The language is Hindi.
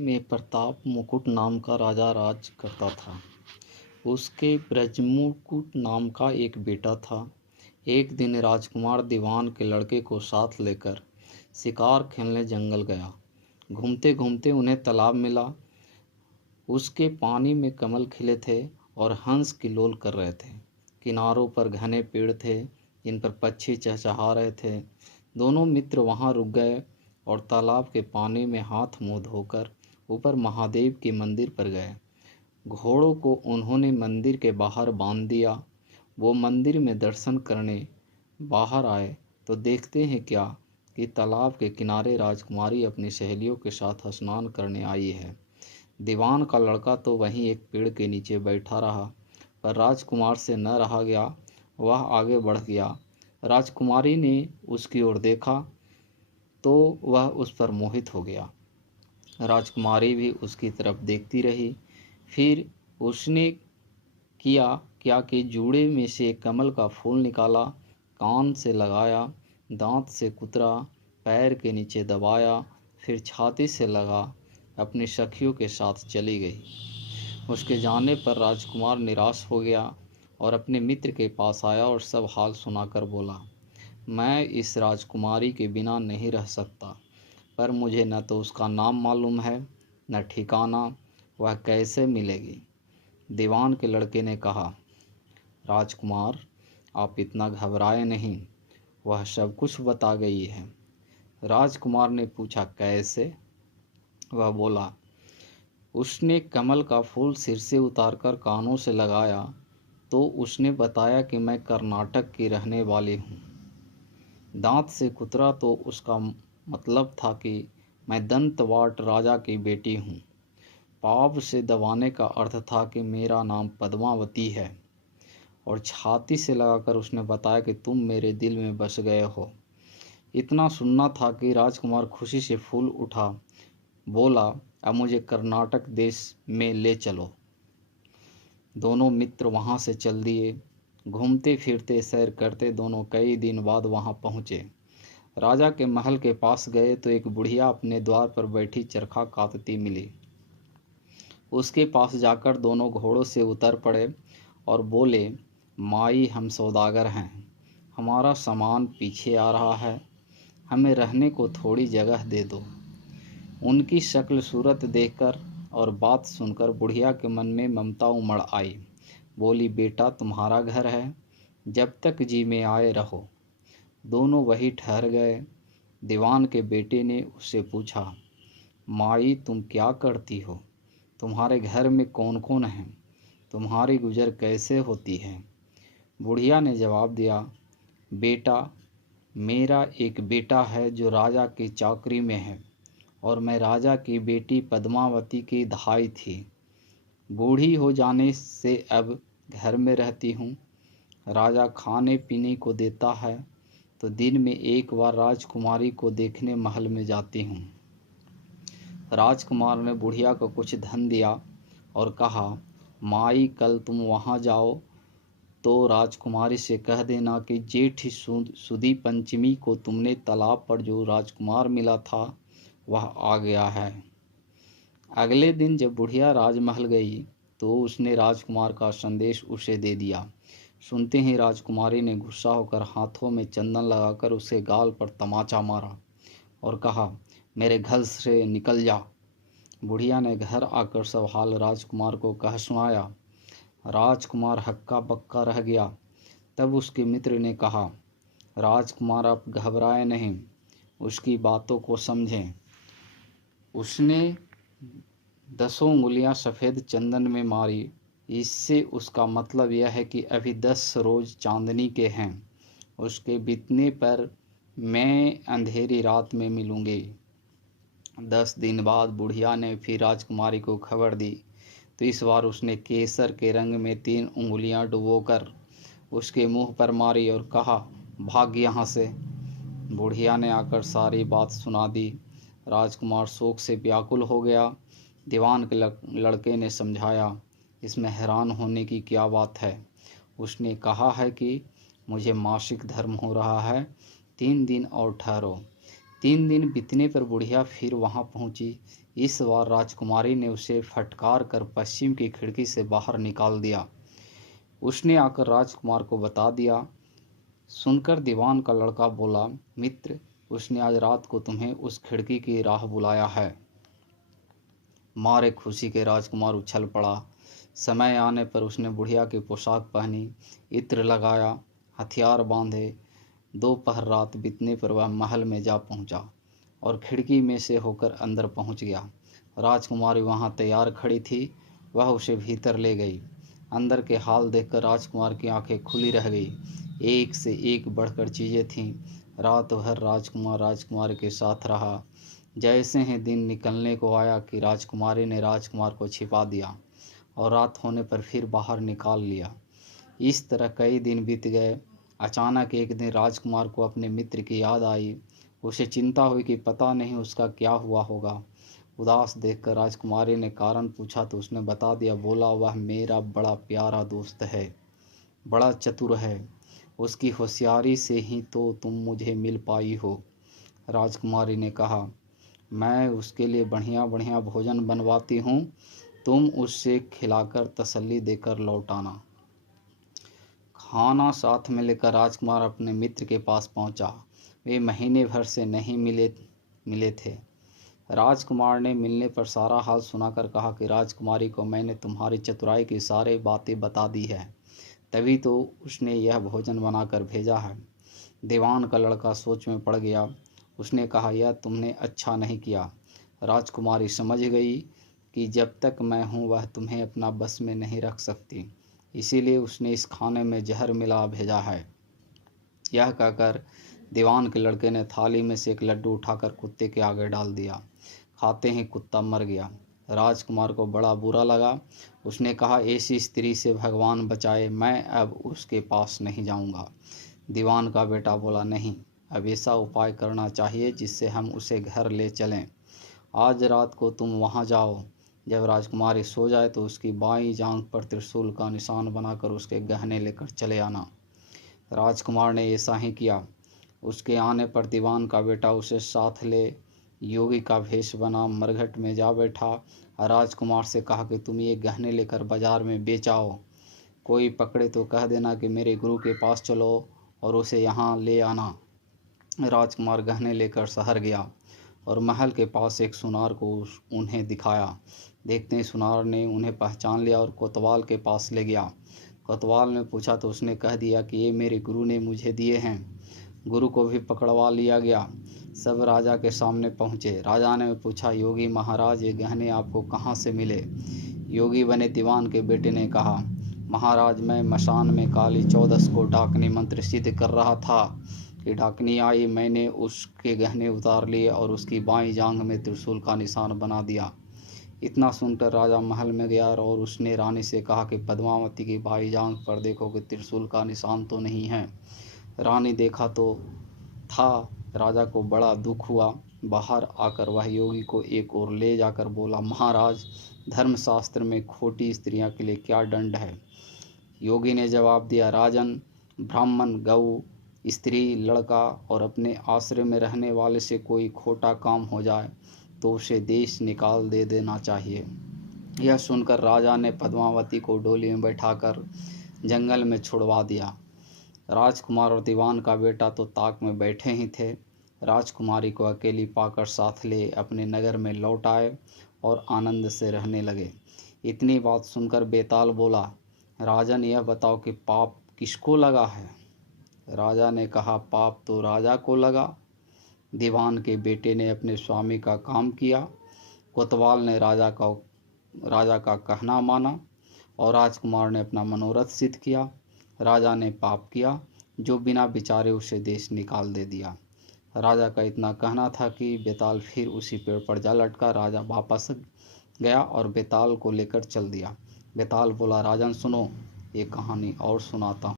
में प्रताप मुकुट नाम का राजा राज करता था। उसके ब्रजमुकुट नाम का एक बेटा था। एक दिन राजकुमार दीवान के लड़के को साथ लेकर शिकार खेलने जंगल गया। घूमते घूमते उन्हें तालाब मिला। उसके पानी में कमल खिले थे और हंस किलोल कर रहे थे। किनारों पर घने पेड़ थे जिन पर पक्षी चहचहा रहे थे। दोनों मित्र वहां रुक गए और तालाब के पानी में हाथ मुंह धोकर ऊपर महादेव के मंदिर पर गए। घोड़ों को उन्होंने मंदिर के बाहर बांध दिया। वो मंदिर में दर्शन करने बाहर आए तो देखते हैं क्या कि तालाब के किनारे राजकुमारी अपनी सहेलियों के साथ स्नान करने आई है। दीवान का लड़का तो वहीं एक पेड़ के नीचे बैठा रहा, पर राजकुमार से न रहा गया। वह आगे बढ़ गया। राजकुमारी ने उसकी ओर देखा तो वह उस पर मोहित हो गया। राजकुमारी भी उसकी तरफ देखती रही। फिर उसने किया क्या कि जूड़े में से कमल का फूल निकाला, कान से लगाया, दांत से कुतरा, पैर के नीचे दबाया, फिर छाती से लगा, अपनी सखियों के साथ चली गई। उसके जाने पर राजकुमार निराश हो गया और अपने मित्र के पास आया और सब हाल सुनाकर बोला, मैं इस राजकुमारी के बिना नहीं रह सकता, पर मुझे न तो उसका नाम मालूम है न ठिकाना, वह कैसे मिलेगी। दीवान के लड़के ने कहा, राजकुमार आप इतना घबराए नहीं, वह सब कुछ बता गई है। राजकुमार ने पूछा, कैसे? वह बोला, उसने कमल का फूल सिर से उतारकर कानों से लगाया तो उसने बताया कि मैं कर्नाटक की रहने वाली हूँ। दांत से कुतरा तो उसका मतलब था कि मैं दंतवाट राजा की बेटी हूँ। पाव से दबाने का अर्थ था कि मेरा नाम पद्मावती है। और छाती से लगाकर उसने बताया कि तुम मेरे दिल में बस गए हो। इतना सुनना था कि राजकुमार खुशी से फूल उठा। बोला, अब मुझे कर्नाटक देश में ले चलो। दोनों मित्र वहां से चल दिए। घूमते फिरते सैर करते दोनों कई दिन बाद वहां पहुँचे। राजा के महल के पास गए तो एक बुढ़िया अपने द्वार पर बैठी चरखा काटती मिली। उसके पास जाकर दोनों घोड़ों से उतर पड़े और बोले, माई हम सौदागर हैं, हमारा सामान पीछे आ रहा है, हमें रहने को थोड़ी जगह दे दो। उनकी शक्ल सूरत देखकर और बात सुनकर बुढ़िया के मन में ममता उमड़ आई। बोली, बेटा तुम्हारा घर है, जब तक जी में आए रहो। दोनों वहीं ठहर गए। दीवान के बेटे ने उससे पूछा, माई तुम क्या करती हो? तुम्हारे घर में कौन कौन है? तुम्हारी गुजर कैसे होती है? बुढ़िया ने जवाब दिया, बेटा मेरा एक बेटा है जो राजा की चाकरी में है और मैं राजा की बेटी पद्मावती की धाई थी। बूढ़ी हो जाने से अब घर में रहती हूँ। राजा खाने पीने को देता है तो दिन में एक बार राजकुमारी को देखने महल में जाती हूँ। राजकुमार ने बुढ़िया को कुछ धन दिया और कहा, माई कल तुम वहाँ जाओ तो राजकुमारी से कह देना कि जेठ सुदी पंचमी को तुमने तालाब पर जो राजकुमार मिला था वह आ गया है। अगले दिन जब बुढ़िया राजमहल गई तो उसने राजकुमार का संदेश उसे दे दिया। सुनते ही राजकुमारी ने गुस्सा होकर हाथों में चंदन लगाकर उसके गाल पर तमाचा मारा और कहा, मेरे घर से निकल जा। बुढ़िया ने घर आकर सब हाल राजकुमार को कह सुनाया। राजकुमार हक्का बक्का रह गया। तब उसके मित्र ने कहा, राजकुमार आप घबराए नहीं, उसकी बातों को समझें। उसने 10 उंगलियां सफ़ेद चंदन में मारी, इससे उसका मतलब यह है कि अभी 10 रोज चांदनी के हैं। उसके बीतने पर मैं अंधेरी रात में मिलूंगी। 10 दिन बाद बुढ़िया ने फिर राजकुमारी को खबर दी तो इस बार उसने केसर के रंग में 3 उंगलियां डुबोकर उसके मुंह पर मारी और कहा, भाग यहाँ से। बुढ़िया ने आकर सारी बात सुना दी। राजकुमार शोक से व्याकुल हो गया। दीवान के लड़के ने समझाया, इसमें हैरान होने की क्या बात है? उसने कहा है कि मुझे मासिक धर्म हो रहा है, 3 दिन और ठहरो। 3 दिन बीतने पर बुढ़िया फिर वहाँ पहुँची। इस बार राजकुमारी ने उसे फटकार कर पश्चिम की खिड़की से बाहर निकाल दिया। उसने आकर राजकुमार को बता दिया। सुनकर दीवान का लड़का बोला, मित्र, उसने आज रात को तुम्हें उस खिड़की की राह बुलाया है। मारे खुशी के राजकुमार उछल पड़ा। समय आने पर उसने बुढ़िया की पोशाक पहनी, इत्र लगाया, हथियार बांधे। दोपहर रात बीतने पर वह महल में जा पहुंचा और खिड़की में से होकर अंदर पहुंच गया। राजकुमारी वहां तैयार खड़ी थी। वह उसे भीतर ले गई। अंदर के हाल देखकर राजकुमार की आंखें खुली रह गई। एक से एक बढ़कर चीज़ें थीं। रात भर राजकुमार राजकुमारी के साथ रहा। जैसे ही दिन निकलने को आया कि राजकुमारी ने राजकुमार को छिपा दिया और रात होने पर फिर बाहर निकाल लिया। इस तरह कई दिन बीत गए। अचानक एक दिन राजकुमार को अपने मित्र की याद आई। उसे चिंता हुई कि पता नहीं उसका क्या हुआ होगा। उदास देखकर राजकुमारी ने कारण पूछा तो उसने बता दिया। बोला, वह मेरा बड़ा प्यारा दोस्त है, बड़ा चतुर है। उसकी होशियारी से ही तो तुम मुझे मिल पाई हो। राजकुमारी ने कहा, मैं उसके लिए बढ़िया बढ़िया भोजन बनवाती हूँ, तुम उससे खिलाकर तसल्ली देकर लौट आना। खाना साथ में लेकर राजकुमार अपने मित्र के पास पहुंचा। वे महीने भर से नहीं मिले थे। राजकुमार ने मिलने पर सारा हाल सुनाकर कहा कि राजकुमारी को मैंने तुम्हारी चतुराई की सारी बातें बता दी है, तभी तो उसने यह भोजन बनाकर भेजा है। दीवान का लड़का सोच में पड़ गया। उसने कहा, यह तुमने अच्छा नहीं किया। राजकुमारी समझ गई कि जब तक मैं हूँ वह तुम्हें अपना बस में नहीं रख सकती, इसीलिए उसने इस खाने में जहर मिला भेजा है। यह कहकर दीवान के लड़के ने थाली में से एक लड्डू उठाकर कुत्ते के आगे डाल दिया। खाते ही कुत्ता मर गया। राजकुमार को बड़ा बुरा लगा। उसने कहा, ऐसी स्त्री से भगवान बचाए, मैं अब उसके पास नहीं जाऊंगा। दीवान का बेटा बोला, नहीं, अब ऐसा उपाय करना चाहिए जिससे हम उसे घर ले चलें। आज रात को तुम वहां जाओ। जब राजकुमारी सो जाए तो उसकी बाईं जांघ पर त्रिशूल का निशान बनाकर उसके गहने लेकर चले आना। राजकुमार ने ऐसा ही किया। उसके आने पर दीवान का बेटा उसे साथ ले योगी का भेष बना मरघट में जा बैठा और राजकुमार से कहा कि तुम ये गहने लेकर बाजार में बेच आओ। कोई पकड़े तो कह देना कि मेरे गुरु के पास चलो और उसे यहाँ ले आना। राजकुमार गहने लेकर शहर गया और महल के पास एक सुनार को उन्हें दिखाया। देखते ही सुनार ने उन्हें पहचान लिया और कोतवाल के पास ले गया। कोतवाल ने पूछा तो उसने कह दिया कि ये मेरे गुरु ने मुझे दिए हैं। गुरु को भी पकड़वा लिया गया। सब राजा के सामने पहुँचे। राजा ने पूछा, योगी महाराज, ये गहने आपको कहाँ से मिले? योगी बने दीवान के बेटे ने कहा, महाराज, मैं मशान में काली चौदस को डाकनी मंत्र सिद्ध कर रहा था कि डाकनी आई। मैंने उसके गहने उतार लिए और उसकी बाईं जांघ में त्रिशूल का निशान बना दिया। इतना सुनकर राजा महल में गया और उसने रानी से कहा कि पद्मावती की बाईं जांघ पर देखो कि त्रिशूल का निशान तो नहीं है। रानी देखा तो था। राजा को बड़ा दुख हुआ। बाहर आकर वह योगी को एक ओर ले जाकर बोला, महाराज, धर्मशास्त्र में खोटी स्त्रियों के लिए क्या दंड है? योगी ने जवाब दिया, राजन, ब्राह्मण, गऊ, स्त्री, लड़का और अपने आश्रय में रहने वाले से कोई खोटा काम हो जाए तो उसे देश निकाल दे देना चाहिए। यह सुनकर राजा ने पद्मावती को डोली में बैठाकर जंगल में छुड़वा दिया। राजकुमार और दीवान का बेटा तो ताक में बैठे ही थे। राजकुमारी को अकेली पाकर साथ ले अपने नगर में लौट आए और आनंद से रहने लगे। इतनी बात सुनकर बेताल बोला, राजन, यह बताओ कि पाप किसको लगा है? राजा ने कहा, पाप तो राजा को लगा। दीवान के बेटे ने अपने स्वामी का काम किया, कोतवाल ने राजा का कहना माना और राजकुमार ने अपना मनोरथ सिद्ध किया। राजा ने पाप किया जो बिना विचारे उसे देश निकाल दे दिया। राजा का इतना कहना था कि बेताल फिर उसी पेड़ पर जा लटका। राजा वापस गया और बेताल को लेकर चल दिया। बेताल बोला, राजन सुनो, ये कहानी और सुनाता हूँ।